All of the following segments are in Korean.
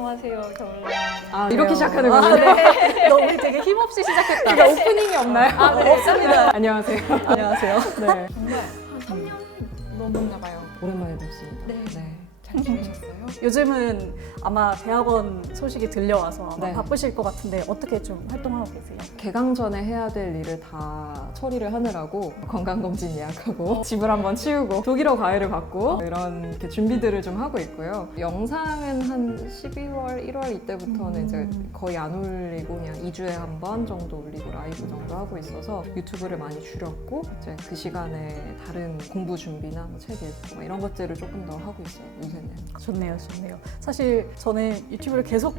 안녕하세요, 겨울님. 아, 이렇게 시작하는 아, 거예요? 네. 너 우리 되게 힘없이 시작했다. 그러니까 오프닝이 없나요? 아, 네. 없습니다. 안녕하세요. 안녕하세요. 네. 정말 한 3년 넘었나 봐요. 오랜만에 뵙습니다. 네. 잘 지내셨어요? 요즘은 아마 대학원 소식이 들려와서 아마 네. 바쁘실 것 같은데 어떻게 좀 활동하고 계세요? 개강 전에 해야 될 일을 다 처리를 하느라고 건강검진 예약하고 집을 한번 치우고 독일어 과외를 받고 이런 이렇게 준비들을 좀 하고 있고요. 영상은 한 12월, 1월 이때부터는 이제 거의 안 올리고 그냥 2주에 한 번 정도 올리고 라이브 정도 하고 있어서 유튜브를 많이 줄였고 이제 그 시간에 다른 공부 준비나 뭐 책 읽고 뭐 이런 것들을 조금 더 하고 있어요. 요새는. 좋네요, 좋네요. 사실 저는 유튜브를 계속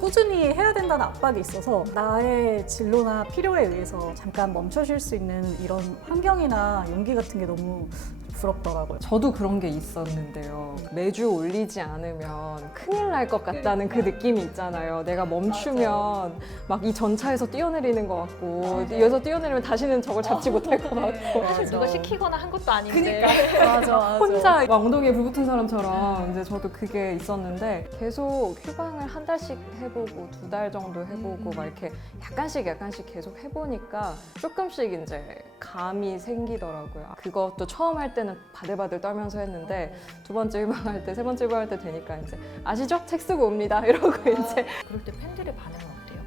꾸준히 해야 된다는 압박이 있어서 나의 진로나 필요에 의해서 잠깐 멈춰 쉴 수 있는 이런 환경이나 용기 같은 게 너무 부럽더라고요. 저도 그런 게 있었는데요. 매주 올리지 않으면 큰일 날 것 같다는 그 느낌이 있잖아요. 내가 멈추면 막 이 전차에서 뛰어내리는 것 같고 여기서 뛰어내리면 다시는 저걸 잡지 못할 것 같고 사실 누가 시키거나 한 것도 아닌데. 맞아. 혼자 막 엉덩이에 불붙은 사람처럼 이제 저도 그게 있었는데 계속 휴강을 한 달씩 해보고 2달 정도 해보고 막 이렇게 약간씩 계속 해보니까 조금씩 이제 감이 생기더라고요. 그것도 처음 할 때는 바들바들 떨면서 했는데 두 번째 휴강할 때, 세 번째 휴강할 때 되니까 이제 아시죠? 책 쓰고 옵니다. 이러고 이제 그럴 때 팬들의 반응은 어때요?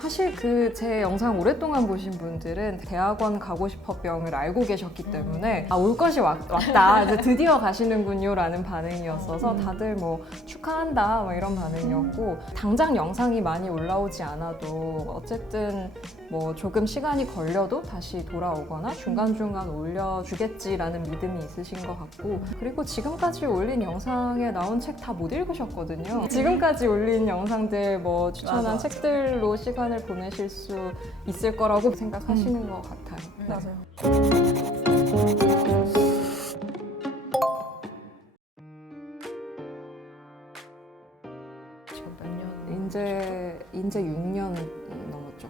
사실 그 제 영상 오랫동안 보신 분들은 대학원 가고 싶어 병을 알고 계셨기 때문에 아, 올 것이 왔다. 이제 드디어 가시는군요 라는 반응이었어서 다들 뭐 축하한다 뭐 이런 반응이었고 당장 영상이 많이 올라오지 않아도 어쨌든 뭐 조금 시간이 걸려도 다시 돌아오거나 중간중간 올려주겠지라는 믿음이 있으신 것 같고 그리고 지금까지 올린 영상에 나온 책 다 못 읽으셨거든요. 지금까지 올린 영상들 뭐 추천한 맞아. 책들로 시간을 보내실 수 있을 거라고 생각하시는 것 같아요. 네. 맞아요. 지금 몇 년? 이제 6년 넘었죠.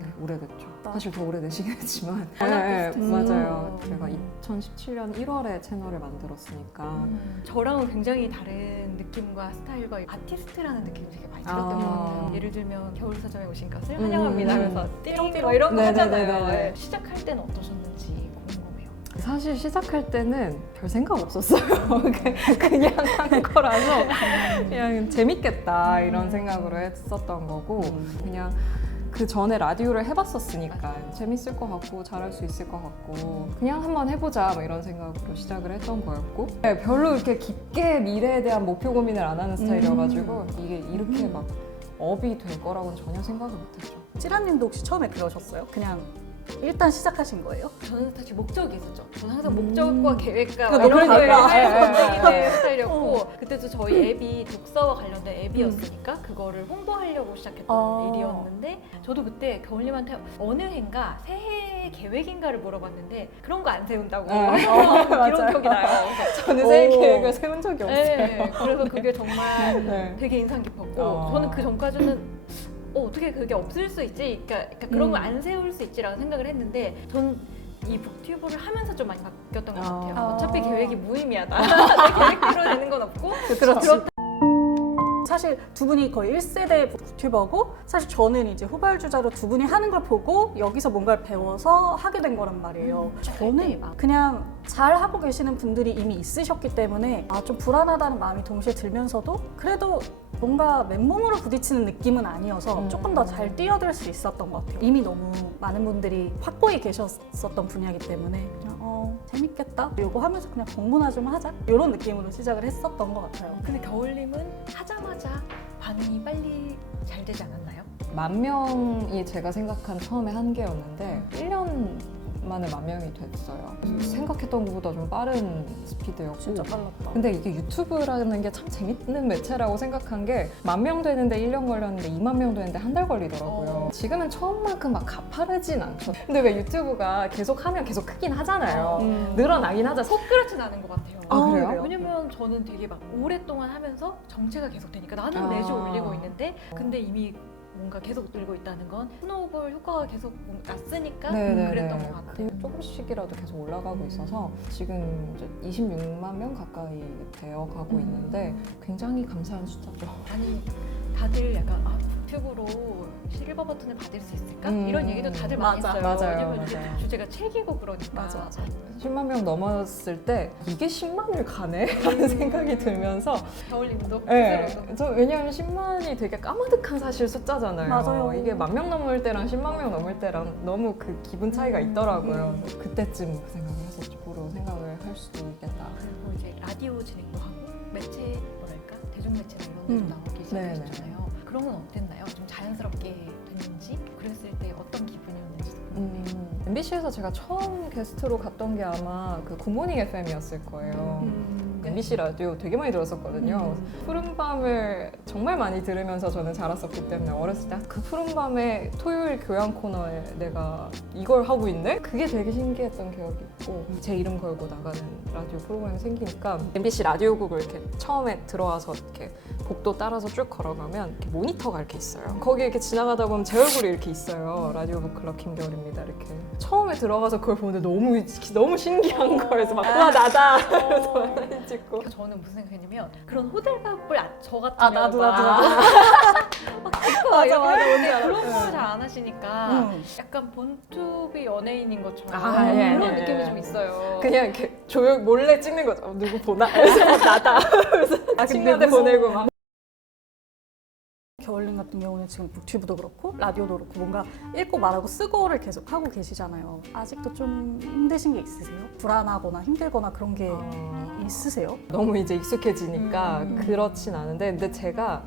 네, 오래됐죠. 사실 더 오래되시긴 했지만 네, 맞아요. 제가 2017년 1월에 채널을 만들었으니까 저랑은 굉장히 다른 느낌과 스타일과 아티스트라는 느낌이 되게 많이 들었던 것 같아요. 예를 들면 겨울서점에 오신 것을 환영합니다 하면서 띠롱띠롱 이런 거 네네네네네. 하잖아요. 네. 시작할 때는 어떠셨는지 궁금해요. 사실 시작할 때는 별 생각 없었어요. 그냥 한 거라서 그냥 재밌겠다 이런 생각으로 했었던 거고 그냥 그 전에 라디오를 해봤었으니까 재밌을 것 같고 잘할 수 있을 것 같고 그냥 한번 해보자 뭐 이런 생각으로 시작을 했던 거였고 네, 별로 이렇게 깊게 미래에 대한 목표 고민을 안 하는 스타일이어가지고 이게 이렇게 막 업이 될 거라고는 전혀 생각을 못했죠. 찌라님도 혹시 처음에 그러셨어요? 그냥 일단 시작하신 거예요? 저는 사실 목적이 있었죠. 저는 항상 목적과 계획과 그거 이런 너무 걸 달라. 건드리는 스타일이었고 그때도 저희 앱이 독서와 관련된 앱이었으니까 그거를 홍보하려고 시작했던 일이었는데 저도 그때 겨울님한테 어느 해인가 새해 계획인가를 물어봤는데 그런 거 안 세운다고 이런 기억이 나요. 그래서 저는 새해 계획을 세운 적이 없어요. 네, 그래서 그게 정말 네. 되게 인상 깊었고 저는 그 전까지는 어떻게 그게 없을 수 있지? 그러니까 그런 걸 안 세울 수 있지라고 생각을 했는데 전 이 북튜브를 하면서 좀 많이 바뀌었던 것 같아요. 어차피 계획이 무의미하다. 내 계획대로 되는 건 없고 그렇다. 사실 두 분이 거의 1세대 북튜버고 사실 저는 이제 후발주자로 두 분이 하는 걸 보고 여기서 뭔가를 배워서 하게 된 거란 말이에요. 저는 그냥 잘 하고 계시는 분들이 이미 있으셨기 때문에 좀 불안하다는 마음이 동시에 들면서도 그래도 뭔가 맨몸으로 부딪히는 느낌은 아니어서 조금 더 잘 뛰어들 수 있었던 것 같아요. 이미 너무 많은 분들이 확고히 계셨었던 분야이기 때문에 그냥 재밌겠다 이거 하면서 그냥 공부나 좀 하자 이런 느낌으로 시작을 했었던 것 같아요. 근데 겨울님은 하자마자 반응이 빨리 잘 되지 않았나요? 10,000명이 제가 생각한 처음에 한계였는데 1년 만에 10,000명이 됐어요. 생각했던 것보다 좀 빠른 스피드였고 진짜 빨랐다. 근데 이게 유튜브라는 게 참 재밌는 매체라고 생각한 게 10,000명 되는데 1년 걸렸는데 20,000명 되는데 한 달 걸리더라고요. 지금은 처음만큼 막 가파르진 않죠. 근데 왜 유튜브가 계속 하면 계속 크긴 하잖아요. 늘어나긴 하죠. 꼭 그렇진 않은 것 같아요. 아, 그래요? 왜냐면 저는 되게 막 오랫동안 하면서 정체가 계속 되니까 나는 매주 올리고 있는데 근데 이미 뭔가 계속 늘고 있다는 건 스노우볼 효과가 계속 났으니까 그랬던 것 같아요. 조금씩이라도 계속 올라가고 있어서 지금 이제 26만 명 가까이 되어가고 있는데 굉장히 감사한 숫자죠. 아니 다들 약간 북튜브로 실버 버튼을 받을 수 있을까? 이런 얘기도 다들 많이 맞아. 했어요. 맞아요. 왜냐면 이제 맞아요. 주제가 책이고 그러니까. 맞아. 10만 명 넘었을 때 이게 10만을 가네? 라는 생각이 들면서 겨울님도 네, 스스로도. 저 왜냐하면 10만이 되게 까마득한 사실 숫자잖아요. 맞아요. 이게 10,000명 넘을 때랑 10만 명 넘을 때랑 너무 그 기분 차이가 있더라고요. 그때쯤 그 생각을 해서 쪽으로 생각을 할 수도 있겠다. 그리고 이제 라디오 진행도 하고 매체 뭐랄까 대중매체나 이런 데도 나오기 네네. 시작하셨잖아요. 그런 건 어땠나요? 좀 자연스럽게 됐는지 그랬을 때 어떤 기분이었는지. MBC에서 제가 처음 게스트로 갔던 게 아마 그 굿모닝 FM이었을 거예요. MBC 라디오 되게 많이 들었었거든요. 푸른 밤을 정말 많이 들으면서 저는 자랐었기 때문에 어렸을 때 그 푸른 밤에 토요일 교양 코너에 내가 이걸 하고 있네? 그게 되게 신기했던 기억이 있고 제 이름 걸고 나가는 라디오 프로그램이 생기니까 MBC 라디오국을 이렇게 처음에 들어와서 이렇게 복도 따라서 쭉 걸어가면 이렇게 모니터가 이렇게 있어요. 거기 이렇게 지나가다 보면 제 얼굴이 이렇게 있어요. 라디오 북클럽 김겨울입니다. 이렇게 처음에 들어가서 그걸 보는데 너무 신기한 거여서 막 와 나다 그래서 많이 찍고 저는 무슨 생각했냐면 그런 호들갑을 저 같으면 나도. 맞아 뭔지 그런 거 잘 안 하시니까 약간 본투비 연예인인 것처럼 아, 예, 그런 예, 느낌이 예. 좀 있어요. 그냥 이렇게 조용 몰래 찍는 거죠. 누구 보나? 그래서 나다. 그래서 친구한테 보내고 막. 겨울님 같은 경우는 지금 북튜브도 그렇고 라디오도 그렇고 뭔가 읽고 말하고 쓰고를 계속 하고 계시잖아요. 아직도 좀 힘드신 게 있으세요? 불안하거나 힘들거나 그런 게 있으세요? 너무 이제 익숙해지니까 그렇진 않은데 근데 제가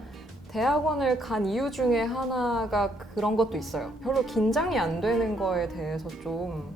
대학원을 간 이유 중에 하나가 그런 것도 있어요. 별로 긴장이 안 되는 거에 대해서 좀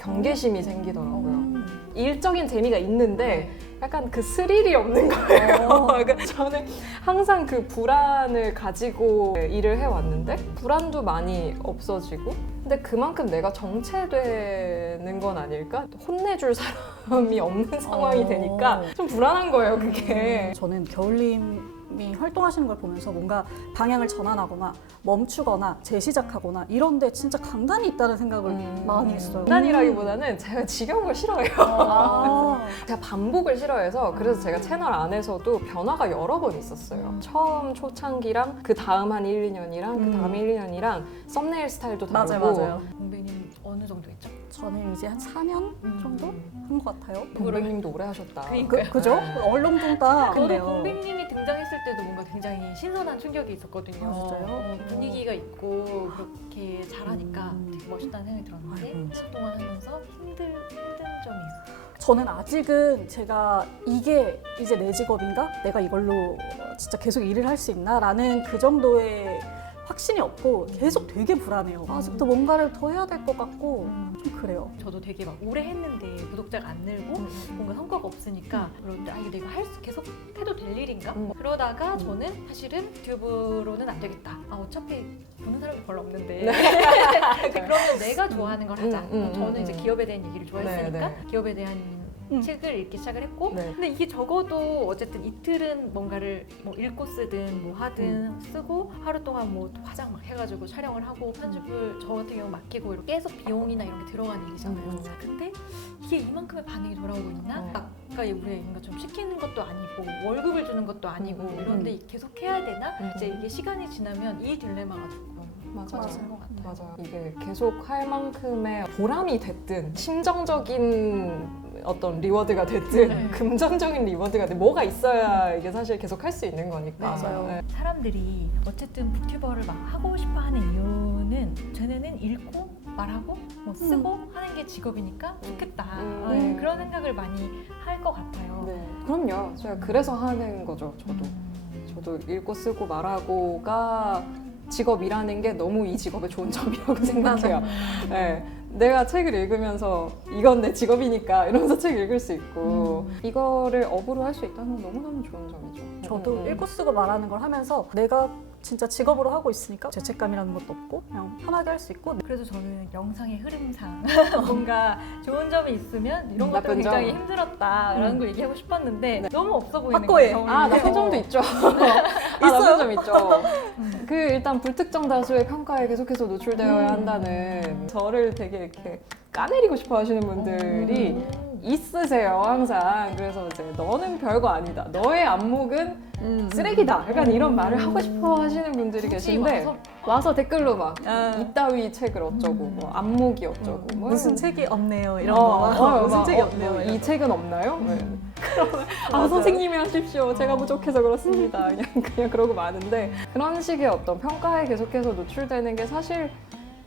경계심이 생기더라고요. 일적인 재미가 있는데 약간 그 스릴이 없는 거예요. 그러니까 저는 항상 그 불안을 가지고 일을 해왔는데 불안도 많이 없어지고 근데 그만큼 내가 정체되는 건 아닐까? 혼내줄 사람이 없는 상황이 되니까 좀 불안한 거예요, 그게. 저는 겨울님이 활동하시는 걸 보면서 뭔가 방향을 전환하거나 멈추거나 재시작하거나 이런 데 진짜 강단이 있다는 생각을 많이 했어요. 장난이라기보다는 제가 지겨운 걸 싫어해요. 제가 반복을 싫어해서 그래서 제가 채널 안에서도 변화가 여러 번 있었어요. 처음 초창기랑 그 다음 한 1, 2년이랑 그 다음 1, 2년이랑 썸네일 스타일도 다르고 공배님 어느 정도 했죠? 저는 이제 한 4년 정도 한 것 같아요. 공백님도 오래 하셨다. 그러니까요. 그죠? 얼렁뚱땅. 저도 공백님이 등장했을 때도 뭔가 굉장히 신선한 충격이 있었거든요. 아, 진짜요? 분위기가 있고 그렇게 잘하니까 되게 멋있다는 생각이 들었는데 그동안 하면서 힘든 점이 있어요. 저는 아직은 제가 이게 이제 내 직업인가? 내가 이걸로 진짜 계속 일을 할 수 있나? 라는 그 정도의 확신이 없고 계속 되게 불안해요. 아직도 뭔가를 더 해야 될 것 같고 좀 그래요. 저도 되게 막 오래 했는데 구독자가 안 늘고 뭔가 성과가 없으니까 그럴 때 이거 내가 계속 해도 될 일인가? 그러다가 저는 사실은 유튜브로는 안 되겠다. 어차피 보는 사람이 별로 없는데 그러면 내가 좋아하는 걸 하자. 저는 이제 기업에 대한 얘기를 좋아했으니까 네. 기업에 대한 책을 읽기 시작을 했고 네. 근데 이게 적어도 어쨌든 이틀은 뭔가를 뭐 읽고 쓰든 뭐 하든 쓰고 하루 동안 뭐 화장 막 해가지고 촬영을 하고 편집을 저 같은 경우 맡기고 이렇게 계속 비용이나 이런 게 들어가는 일이잖아요. 근데 이게 이만큼의 반응이 돌아오고 있나? 아까 우리가 좀 시키는 것도 아니고 월급을 주는 것도 아니고 이런데 계속 해야 되나? 이제 이게 시간이 지나면 이 딜레마가 조금 맞아요. 커지는 것 같아요. 맞아요. 이게 계속 할 만큼의 보람이 됐든 심정적인 어떤 리워드가 됐든 금전적인 리워드가 됐든 뭐가 있어야 이게 사실 계속 할 수 있는 거니까. 맞아요. 네. 사람들이 어쨌든 북튜버를 막 하고 싶어 하는 이유는 쟤네는 읽고 말하고 뭐 쓰고 하는 게 직업이니까 좋겠다. 그런 생각을 많이 할 것 같아요. 네. 그럼요. 제가 그래서 하는 거죠. 저도 읽고 쓰고 말하고가 직업이라는 게 너무 이 직업의 좋은 점이라고 생각해요. 네. 내가 책을 읽으면서 이건 내 직업이니까 이러면서 책 읽을 수 있고 이거를 업으로 할 수 있다는 건 너무너무 좋은 점이죠. 저도 읽고 쓰고 말하는 걸 하면서 내가 진짜 직업으로 하고 있으니까 죄책감이라는 것도 없고 그냥 편하게 할 수 있고 그래서 저는 영상의 흐름상 뭔가 좋은 점이 있으면 이런 것도 나쁜 굉장히 점. 힘들었다라는 걸 얘기하고 싶었는데 너무 없어 보이는 확고해. 거예요. 나쁜 점도 있죠. 나쁜 점 있죠. 그 일단 불특정 다수의 평가에 계속해서 노출되어야 한다는 저를 되게 이렇게 까내리고 싶어 하시는 분들이 있으세요, 항상. 그래서 이제 너는 별거 아니다. 너의 안목은 쓰레기다. 약간 이런 말을 하고 싶어 하시는 분들이 굳이 계신데 와서 댓글로 막 아. 이따위 책을 어쩌고 뭐 안목이 어쩌고 뭐 무슨 책이 없네요 이런 거. 무슨 책이 없네요. 이 책은 없나요? 네. 그러면 맞아요. 선생님이 하십시오. 제가 부족해서 그렇습니다. 그냥 그러고 마는데 그런 식의 어떤 평가에 계속해서 노출되는 게 사실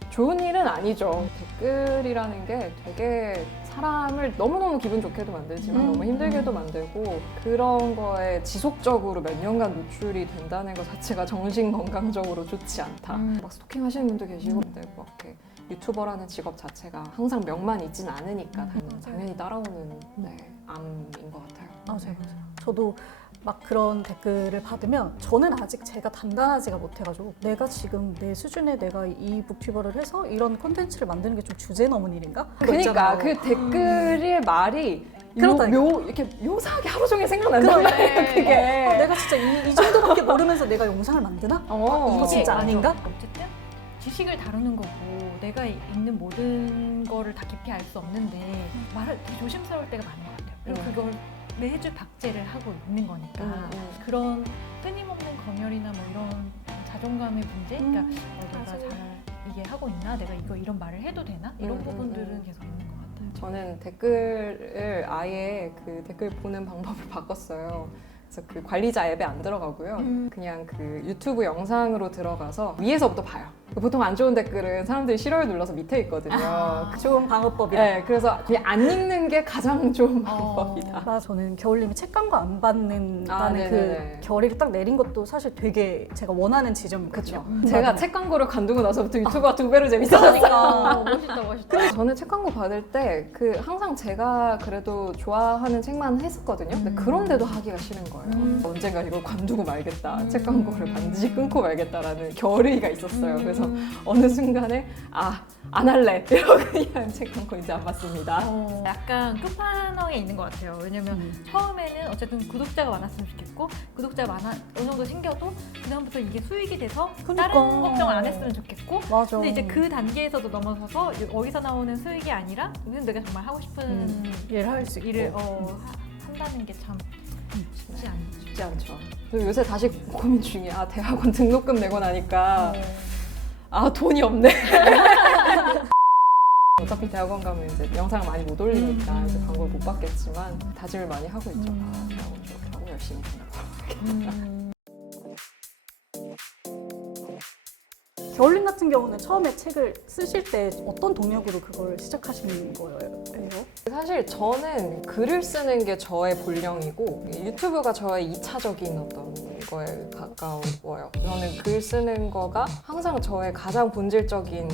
좋은 일은 아니죠. 댓글이라는 게 되게 사람을 너무너무 기분 좋게도 만들지만 너무 힘들게도 만들고 그런 거에 지속적으로 몇 년간 노출이 된다는 것 자체가 정신 건강적으로 좋지 않다. 막 스토킹 하시는 분도 계시고 근데 막 이렇게 유튜버라는 직업 자체가 항상 명만 있진 않으니까 당연히 따라오는 암인 것 같아요. 맞아요. 저도 막 그런 댓글을 받으면 저는 아직 제가 단단하지가 못해가지고 내가 지금 내 수준에 내가 이 북튜버를 해서 이런 콘텐츠를 만드는 게 좀 주제 넘은 일인가? 그러니까 그 댓글의 말이 그렇다니까. 이렇게 묘사하게 하루 종일 생각난단 말이에요. 그게. 내가 진짜 이 정도밖에 모르면서 내가 영상을 만드나? 이거 진짜 아닌가? 어쨌든 지식을 다루는 거고 내가 읽는 모든 거를 다 깊이 알 수 없는데 말을 되게 조심스러울 때가 많은 것 같아요. 그리고 그걸 매주 박제를 하고 있는 거니까 그런 끊임없는 검열이나 뭐 이런 자존감의 문제, 그러니까 내가 맞아요. 잘 이게 하고 있나, 내가 이런 말을 해도 되나 이런 부분들은 계속 있는 것 같아요. 저는 댓글을 아예 그 댓글 보는 방법을 바꿨어요. 그래서 그 관리자 앱에 안 들어가고요. 그냥 그 유튜브 영상으로 들어가서 위에서부터 봐요. 보통 안 좋은 댓글은 사람들이 싫어요 눌러서 밑에 있거든요. 좋은 방어법이야. 네, 그래서 그냥 안 읽는 게 가장 좋은 방법이다. 저는 겨울님이 책 광고 안 받는다는 그 네네네. 결의를 딱 내린 것도 사실 되게 제가 원하는 지점이거든요. 그렇죠. 제가 책 광고를 관두고 나서부터 유튜브가 2배로 재밌어지니까. 멋있다, 멋있다. 근데 저는 책 광고 받을 때 그 항상 제가 그래도 좋아하는 책만 했었거든요. 근데 그런데도 하기가 싫은 거예요. 언젠가 이걸 관두고 말겠다. 책 광고를 반드시 끊고 말겠다라는 결의가 있었어요. 그래서 어느 순간에 안 할래. 이러고 그냥 책 광고 이제 안 받습니다. 약간 끝판왕에 있는 것 같아요. 왜냐면 처음에는 어쨌든 구독자가 많았으면 좋겠고 구독자가 어느 정도 생겨도 그다음부터 이게 수익이 돼서 그러니까. 다른 걱정을 안 했으면 좋겠고 맞아. 근데 이제 그 단계에서도 넘어서서 어디서 나오는 수익이 아니라 여기서 내가 정말 하고 싶은 일을 할 수 있고. 일을 한다는 게 참 쉽지 않죠. 쉽지 않죠. 그리고 요새 다시 고민 중이야. 대학원 등록금 내고 나니까 돈이 없네. 어차피 대학원 가면 이제 영상을 많이 못 올리니까 이제 광고를 못 받겠지만 다짐을 많이 하고 있죠. 대학원 졸업하고 열심히 공부하겠다. 겨울님 같은 경우는 처음에 책을 쓰실 때 어떤 동력으로 그걸 시작하신 거예요? 사실 저는 글을 쓰는 게 저의 본령이고 유튜브가 저의 2차적인 어떤 거에 가까워요. 저는 글 쓰는 거가 항상 저의 가장 본질적인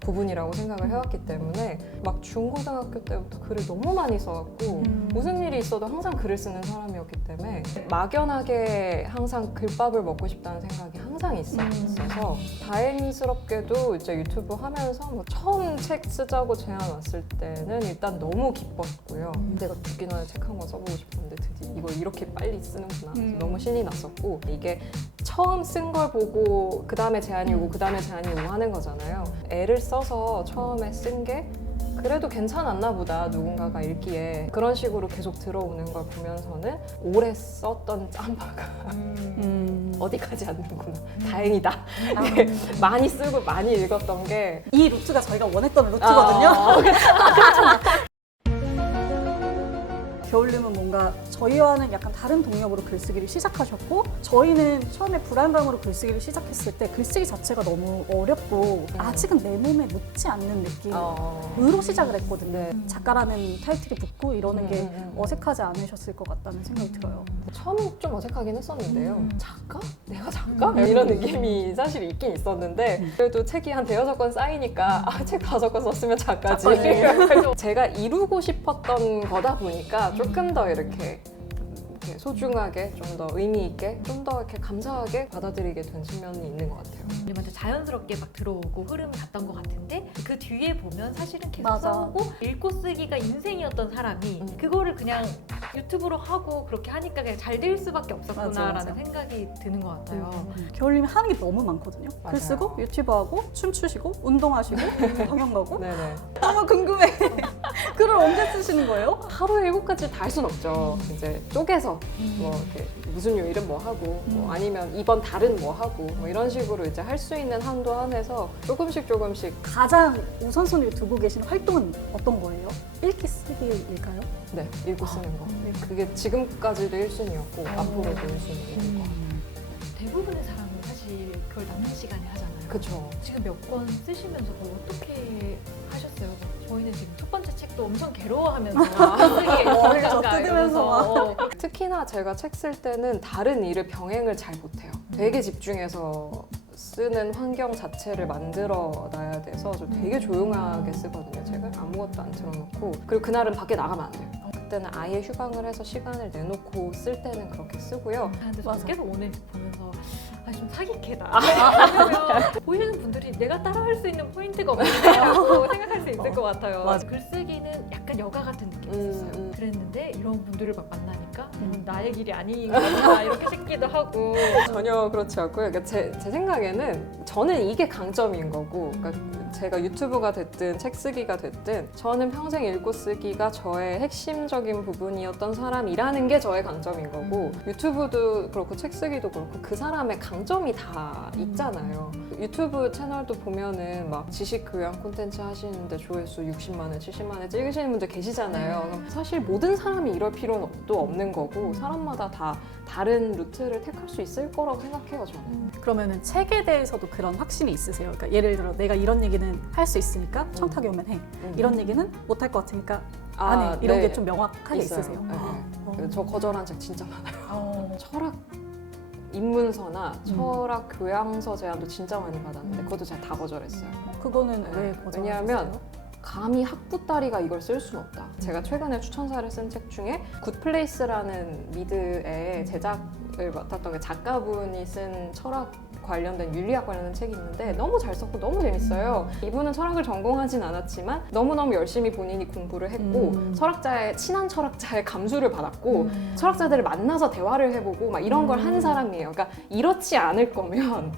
부분이라고 생각을 해왔기 때문에 막 중고등학교 때부터 글을 너무 많이 써갖고 무슨 일이 있어도 항상 글을 쓰는 사람이었기 때문에 막연하게 항상 글밥을 먹고 싶다는 생각이 항상 있었어서 다행스럽게도 이제 유튜브 하면서 뭐 처음 책 쓰자고 제안 왔을 때는 일단 너무 기뻤고요. 내가 죽기 전에 책 한 권 써보고 싶었는데 드디어 이걸 이렇게 빨리 쓰는구나. 너무 신이 났었고 이게 처음 쓴 걸 보고 그 다음에 제안이 오고 그 다음에 제안이 오고 하는 거잖아요. 애를 써서 처음에 쓴 게 그래도 괜찮았나 보다 누군가가 읽기에 그런 식으로 계속 들어오는 걸 보면서는 오래 썼던 짬바가 어디 가지 않는구나. 다행이다. 많이 쓰고 많이 읽었던 게 이 루트가 저희가 원했던 루트거든요. 겨울님은 뭔가 저희와는 약간 다른 동력으로 글쓰기를 시작하셨고 저희는 처음에 불안감으로 글쓰기를 시작했을 때 글쓰기 자체가 너무 어렵고 아직은 내 몸에 묻지 않는 느낌으로 시작을 했거든요. 네. 작가라는 타이틀이 붙고 이러는 게 어색하지 않으셨을 것 같다는 생각이 들어요. 처음엔 좀 어색하긴 했었는데요. 작가? 내가 작가? 이런 느낌이 사실 있긴 있었는데 그래도 책이 한 5권 쌓이니까 책 5권 썼으면 작가지. 제가 이루고 싶었던 거다 보니까 조금 더 이렇게 소중하게 좀 더 의미 있게 좀 더 이렇게 감사하게 받아들이게 된 측면이 있는 것 같아요. 우리한테 자연스럽게 막 들어오고 흐름이 갔던 것 같은데 그 뒤에 보면 사실은 계속 맞아. 써오고 읽고 쓰기가 인생이었던 사람이 그거를 그냥 유튜브로 하고 그렇게 하니까 그냥 잘 될 수밖에 없었구나라는 맞아. 생각이 드는 것 같아요. 겨울님이 하는 게 너무 많거든요. 맞아요. 글 쓰고 유튜브 하고 춤추시고 운동하시고 방영 가고 네네. 너무 궁금해. 글을 언제 쓰시는 거예요? 하루에 7가지 다 할 순 없죠. 이제 쪼개서 뭐 이렇게 무슨 요일은 뭐 하고 뭐 아니면 이번 달은 뭐 하고 뭐 이런 식으로 이제 할 수 있는 한도 안에서 조금씩 가장 우선순위를 두고 계신 활동은 어떤 거예요? 읽기 쓰기일까요? 네, 읽고 쓰는 거. 그게 지금까지도 1순위였고 앞으로도 1순위인 거. 대부분의 사람은 사실 그걸 남는 시간에 하잖아요. 그쵸. 지금 몇 권 쓰시면서 뭐 어떻게 하셨어요? 저희는 지금 첫 번째 책도 엄청 괴로워하면서 머리를 뜯으면서 특히나 제가 책 쓸 때는 다른 일을 병행을 잘 못해요. 되게 집중해서 쓰는 환경 자체를 만들어 놔야 돼서 저 되게 조용하게 쓰거든요. 책을 아무것도 안 틀어놓고 그리고 그날은 밖에 나가면 안 돼요. 그때는 아예 휴방을 해서 시간을 내놓고 쓸 때는 그렇게 쓰고요. 근데 저 맞아. 계속 오늘 보면서 좀 사기캐다. 왜냐면 보시는 분들이 내가 따라할 수 있는 포인트가 없는데라고 생각할 수 있을 것 같아요. 맞아. 글쓰기는 약간 여가 같은 느낌이 있었어요. 그랬는데 이런 분들을 막 만나니까 나의 길이 아닌 것 같다 이렇게 싶기도 하고. 전혀 그렇지 않고요. 그러니까 제 생각에는 저는 이게 강점인 거고 그러니까 제가 유튜브가 됐든 책 쓰기가 됐든 저는 평생 읽고 쓰기가 저의 핵심적인 부분이었던 사람이라는 게 저의 강점인 거고 유튜브도 그렇고 책 쓰기도 그렇고 그 사람의 강점이 다 있잖아요. 유튜브 채널도 보면은 막 지식 교양 콘텐츠 하시는데 조회수 60만회, 70만회 찍으시는 분들 계시잖아요. 그럼 사실 모든 사람이 이럴 필요는 또 없는 거고 사람마다 다 다른 루트를 택할 수 있을 거라고 생각해요, 저는. 그러면은 책에 대해서도 그런 확신이 있으세요? 그러니까 예를 들어 내가 이런 얘기는 할 수 있으니까 청탁이 오면 해. 이런 얘기는 못 할 것 같으니까 안 해. 이런 네. 게 좀 명확하게 있어요. 있으세요? 네. 저 거절한 책 진짜 많아요. 어. 철학 입문서나 철학 교양서 제안도 진짜 많이 받았는데 그것도 제가 다 거절했어요. 그거는 네. 왜 거절하셨어요? 왜냐하면 감히 학부딸이가 이걸 쓸 수는 없다. 제가 최근에 추천사를 쓴 책 중에 굿플레이스라는 미드의 제작을 맡았던 게 작가분이 쓴 철학 관련된 윤리학 관련된 책이 있는데 너무 잘 썼고 너무 재밌어요. 이분은 철학을 전공하진 않았지만 너무너무 열심히 본인이 공부를 했고 친한 철학자의 감수를 받았고 철학자들을 만나서 대화를 해보고 막 이런 걸 한 사람이에요. 그러니까 이렇지 않을 거면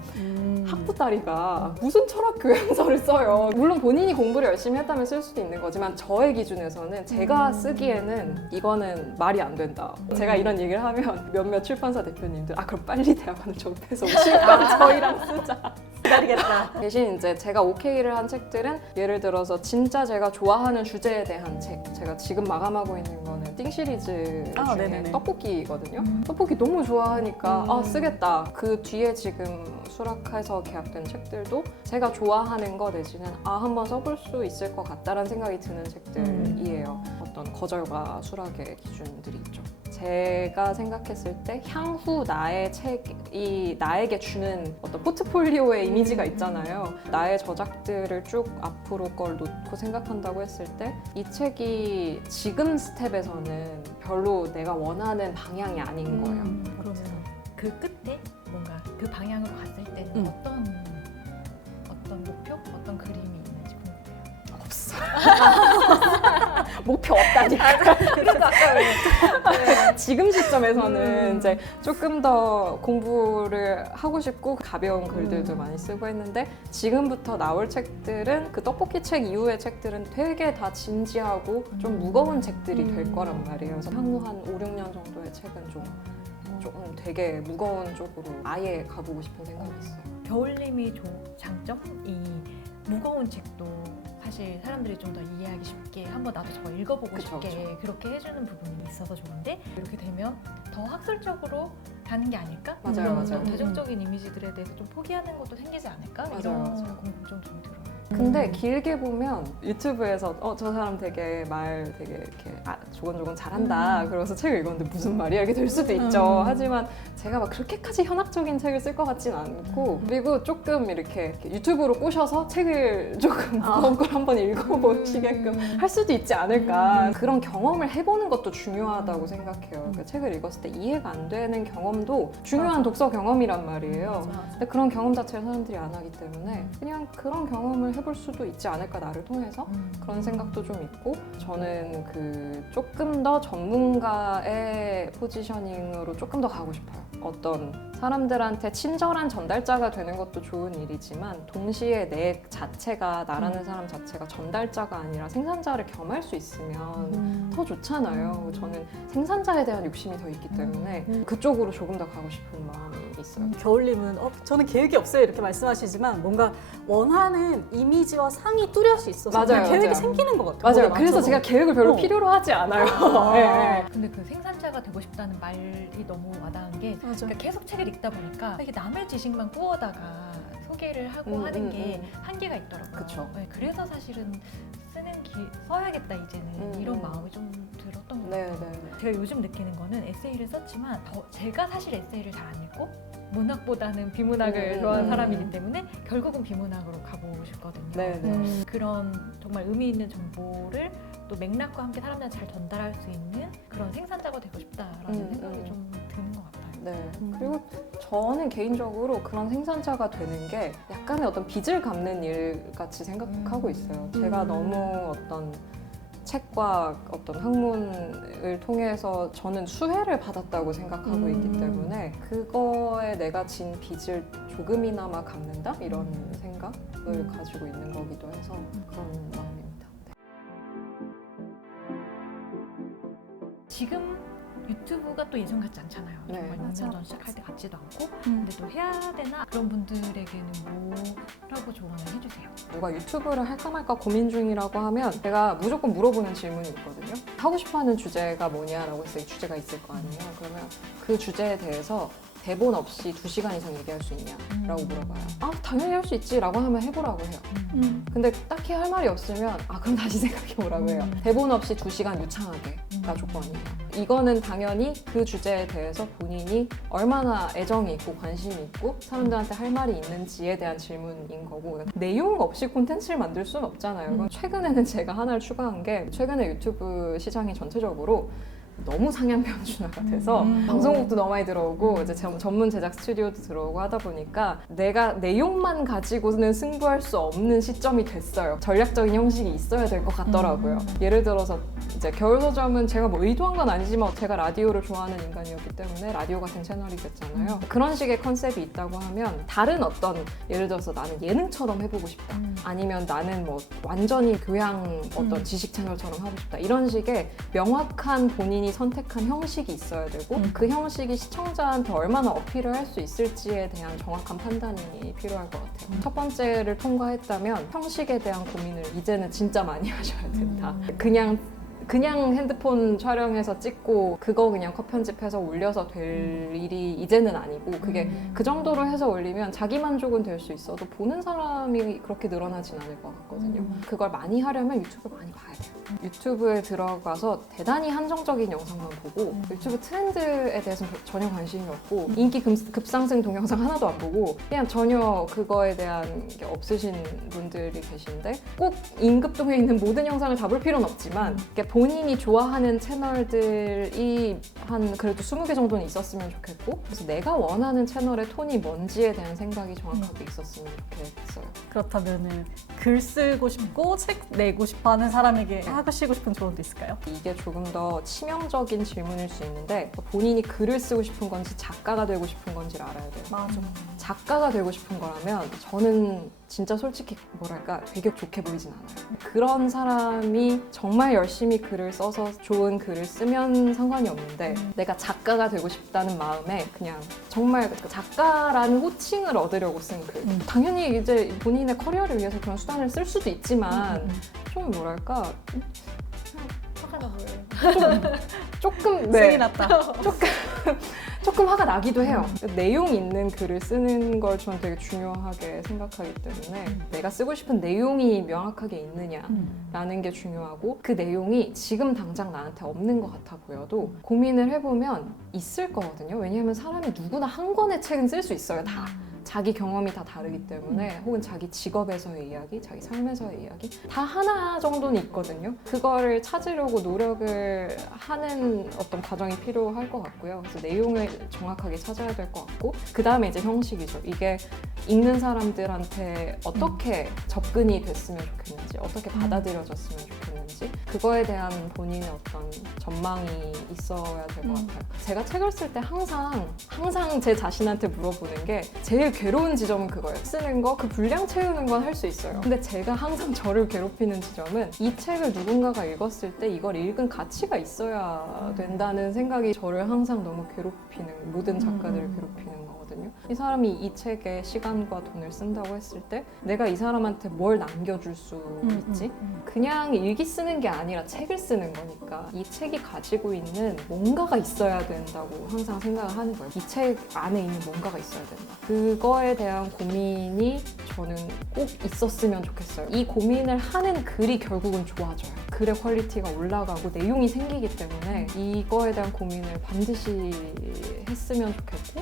학부딸이가 무슨 철학 교양서를 써요. 물론 본인이 공부를 열심히 했다면 쓸 수도 있는 거지만 저의 기준에서는 제가 쓰기에는 이거는 말이 안 된다. 제가 이런 얘기를 하면 몇몇 출판사 대표님들 그럼 빨리 대학원을 졸업해서 오실까 저희랑 쓰자. 기다리겠다. 대신 이제 제가 오케이를 한 책들은 예를 들어서 진짜 제가 좋아하는 주제에 대한 책. 제가 지금 마감하고 있는 거는 띵 시리즈 중에 네네네. 떡볶이거든요. 떡볶이 너무 좋아하니까 쓰겠다. 그 뒤에 지금 수락해서 계약된 책들도 제가 좋아하는 거 내지는 한번 써볼 수 있을 것 같다라는 생각이 드는 책들이에요. 어떤 거절과 수락의 기준들이 있죠. 제가 생각했을 때 향후 나의 책이 나에게 주는 어떤 포트폴리오의 이미지가 있잖아요. 나의 저작들을 쭉 앞으로 걸 놓고 생각한다고 했을 때 이 책이 지금 스텝에서는 별로 내가 원하는 방향이 아닌 거예요. 그러면 그 끝에 뭔가 그 방향으로 갔을 때는 어떤 목표, 어떤 그림이 있는지 궁금해요. 없어. 목표 없다니까. 그래서 아까 지금 시점에서는 이제 조금 더 공부를 하고 싶고 가벼운 글들도 많이 쓰고 했는데 지금부터 나올 책들은 그 떡볶이 책 이후의 책들은 되게 다 진지하고 좀 무거운 책들이 될 거란 말이에요. 그래서 향후 한 5, 6년 정도의 책은 조금 되게 무거운 쪽으로 아예 가보고 싶은 생각이 있어요. 겨울님이 장점이 무거운 책도 사실 사람들이 좀 더 이해하기 쉽게 한번 나도 저거 읽어보고 그쵸, 싶게 그쵸. 그렇게 해주는 부분이 있어서 좋은데 이렇게 되면 더 학술적으로 가는 게 아닐까? 맞아요, 이런 맞아요. 좀 대중적인 이미지들에 대해서 좀 포기하는 것도 생기지 않을까? 맞아요, 이런 맞아요. 궁금증 좀 들어요. 근데 길게 보면 유튜브에서 저 사람 되게 이렇게 조곤조곤 잘한다 그러면서 책을 읽었는데 무슨 말이야 이렇게 될 수도 있죠. 하지만 제가 막 그렇게까지 현학적인 책을 쓸 것 같진 않고 그리고 조금 이렇게 유튜브로 꼬셔서 책을 조금 무거운 걸 한번 읽어보시게끔 할 수도 있지 않을까. 그런 경험을 해보는 것도 중요하다고 생각해요. 그러니까 책을 읽었을 때 이해가 안 되는 경험도 중요한 독서 경험이란 말이에요. 근데 그런 경험 자체를 사람들이 안 하기 때문에 그냥 그런 경험을 해볼 수도 있지 않을까 나를 통해서 그런 생각도 좀 있고 저는 그 조금 더 전문가의 포지셔닝으로 조금 더 가고 싶어요. 어떤 사람들한테 친절한 전달자가 되는 것도 좋은 일이지만 동시에 내 자체가 나라는 사람 자체가 전달자가 아니라 생산자를 겸할 수 있으면 더 좋잖아요. 저는 생산자에 대한 욕심이 더 있기 때문에 그쪽으로 조금 더 가고 싶은 마음이 있어요. 겨울님은 저는 계획이 없어요 이렇게 말씀하시지만 뭔가 원하는 이미지와 상이 뚜렷이 있어서 맞아요, 그냥 계획이 맞아요. 생기는 것 같아요. 맞아요. 거기에 그래서 맞춰서. 제가 계획을 별로 필요로 하지 않아요. 네. 근데 그 생산자가 되고 싶다는 말이 너무 와닿은 게 맞아. 그러니까 계속 책을 읽다 보니까 이게 남의 지식만 구워다가 소개를 하고 하는 게 한계가 있더라고요. 그쵸. 네, 그래서 사실은 써야겠다 이제는 이런 마음이 좀 들었던 것 같아요. 네. 제가 요즘 느끼는 거는 에세이를 썼지만 제가 사실 에세이를 잘 안 읽고 문학보다는 비문학을 좋아하는 사람이기 때문에 결국은 비문학으로 가고 싶거든요. 네. 그런 정말 의미 있는 정보를 또 맥락과 함께 사람들한테 잘 전달할 수 있는 그런 생산자가 되고 싶다라는 생각이 좀 드는 것 같아요. 네. 그리고 저는 개인적으로 그런 생산자가 되는 게 약간의 어떤 빚을 갚는 일 같이 생각하고 있어요. 제가 너무 어떤 책과 어떤 학문을 통해서 저는 수혜를 받았다고 생각하고 있기 때문에 그거에 내가 진 빚을 조금이나마 갚는다? 이런 생각을 가지고 있는 거기도 해서 그런 마음입니다. 지금 유튜브가 또 예전 같지 않잖아요. 네, 정말 맞아. 6년 전 시작할 때 같지도 않고 근데 또 해야 되나? 그런 분들에게는 뭐라고 조언을 해주세요? 누가 유튜브를 할까 말까 고민 중이라고 하면 제가 무조건 물어보는 질문이 있거든요. 하고 싶어하는 주제가 뭐냐라고 했을 때 주제가 있을 거 아니에요. 그러면 그 주제에 대해서 대본 없이 2시간 이상 얘기할 수 있냐라고 물어봐요. 아, 당연히 할 수 있지 라고 하면 해보라고 해요. 근데 딱히 할 말이 없으면 그럼 다시 생각해보라고 해요. 대본 없이 2시간 유창하게가 조건이에요. 이거는 당연히 그 주제에 대해서 본인이 얼마나 애정이 있고 관심이 있고 사람들한테 할 말이 있는지에 대한 질문인 거고 내용 없이 콘텐츠를 만들 수는 없잖아요. 최근에는 제가 하나를 추가한 게 최근에 유튜브 시장이 전체적으로 너무 상향 변준화가 돼서 방송국도 너무 많이 들어오고 이제 전문 제작 스튜디오도 들어오고 하다 보니까 내가 내용만 가지고는 승부할 수 없는 시점이 됐어요. 전략적인 형식이 있어야 될 것 같더라고요. 예를 들어서 이제 겨울서점은 제가 뭐 의도한 건 아니지만 제가 라디오를 좋아하는 인간이었기 때문에 라디오 같은 채널이 됐잖아요. 그런 식의 컨셉이 있다고 하면 다른 어떤 예를 들어서 나는 예능처럼 해보고 싶다. 아니면 나는 뭐 완전히 교양 어떤 지식 채널처럼 하고 싶다. 이런 식의 명확한 본인이 선택한 형식이 있어야 되고 그 형식이 시청자한테 얼마나 어필을 할 수 있을지에 대한 정확한 판단이 필요할 것 같아요. 첫 번째를 통과했다면 형식에 대한 고민을 이제는 진짜 많이 하셔야 된다. 그냥 핸드폰 촬영해서 찍고 그거 그냥 컷 편집해서 올려서 될 일이 이제는 아니고 그게 그 정도로 해서 올리면 자기 만족은 될 수 있어도 보는 사람이 그렇게 늘어나진 않을 것 같거든요. 그걸 많이 하려면 유튜브 많이 봐야 돼요. 유튜브에 들어가서 대단히 한정적인 영상만 보고 유튜브 트렌드에 대해서는 전혀 관심이 없고 인기 급상승 동영상 하나도 안 보고 그냥 전혀 그거에 대한 게 없으신 분들이 계신데 꼭 임급동에 있는 모든 영상을 다 볼 필요는 없지만 본인이 좋아하는 채널들이 한 그래도 20개 정도는 있었으면 좋겠고 그래서 내가 원하는 채널의 톤이 뭔지에 대한 생각이 정확하게 있었으면 좋겠어요. 그렇다면은 글 쓰고 싶고 책 내고 싶어하는 사람에게 하시고 싶은 조언도 있을까요? 이게 조금 더 치명적인 질문일 수 있는데 본인이 글을 쓰고 싶은 건지 작가가 되고 싶은 건지를 알아야 돼요. 맞아. 작가가 되고 싶은 거라면 저는 진짜 솔직히 뭐랄까 되게 좋게 보이진 않아요. 그런 사람이 정말 열심히 글을 써서 좋은 글을 쓰면 상관이 없는데 내가 작가가 되고 싶다는 마음에 그냥 정말 작가라는 호칭을 얻으려고 쓴 글. 당연히 이제 본인의 커리어를 위해서 그런 수단을 쓸 수도 있지만 좀 뭐랄까 화가 나 보여요. 조금 승이 났다. 조금 화가 나기도 해요. 내용 있는 글을 쓰는 걸 저는 되게 중요하게 생각하기 때문에 내가 쓰고 싶은 내용이 명확하게 있느냐라는 게 중요하고 그 내용이 지금 당장 나한테 없는 것 같아 보여도 고민을 해보면 있을 거거든요. 왜냐하면 사람이 누구나 한 권의 책은 쓸 수 있어요. 다. 자기 경험이 다 다르기 때문에 혹은 자기 직업에서의 이야기, 자기 삶에서의 이야기 다 하나 정도는 있거든요. 그거를 찾으려고 노력을 하는 어떤 과정이 필요할 것 같고요. 그래서 내용을 정확하게 찾아야 될 것 같고 그 다음에 이제 형식이죠. 이게 읽는 사람들한테 어떻게 접근이 됐으면 좋겠는지, 어떻게 받아들여졌으면 좋겠는지, 그거에 대한 본인의 어떤 전망이 있어야 될 것 같아요. 제가 책을 쓸 때 항상 제 자신한테 물어보는 게 제일 괴로운 지점은 그거예요. 쓰는 거, 그 분량 채우는 건 할 수 있어요. 근데 제가 항상 저를 괴롭히는 지점은 이 책을 누군가가 읽었을 때 이걸 읽은 가치가 있어야 된다는 생각이 저를 항상 너무 괴롭히는, 모든 작가들을 괴롭히는 거거든요. 이 사람이 이 책에 시간과 돈을 쓴다고 했을 때 내가 이 사람한테 뭘 남겨줄 수 있지? 그냥 일기 쓰는 게 아니라 책을 쓰는 거니까 이 책이 가지고 있는 뭔가가 있어야 된다고 항상 생각을 하는 거예요. 이 책 안에 있는 뭔가가 있어야 된다. 그거에 대한 고민이 저는 꼭 있었으면 좋겠어요. 이 고민을 하는 글이 결국은 좋아져요. 글의 퀄리티가 올라가고 내용이 생기기 때문에 이거에 대한 고민을 반드시 했으면 좋겠고,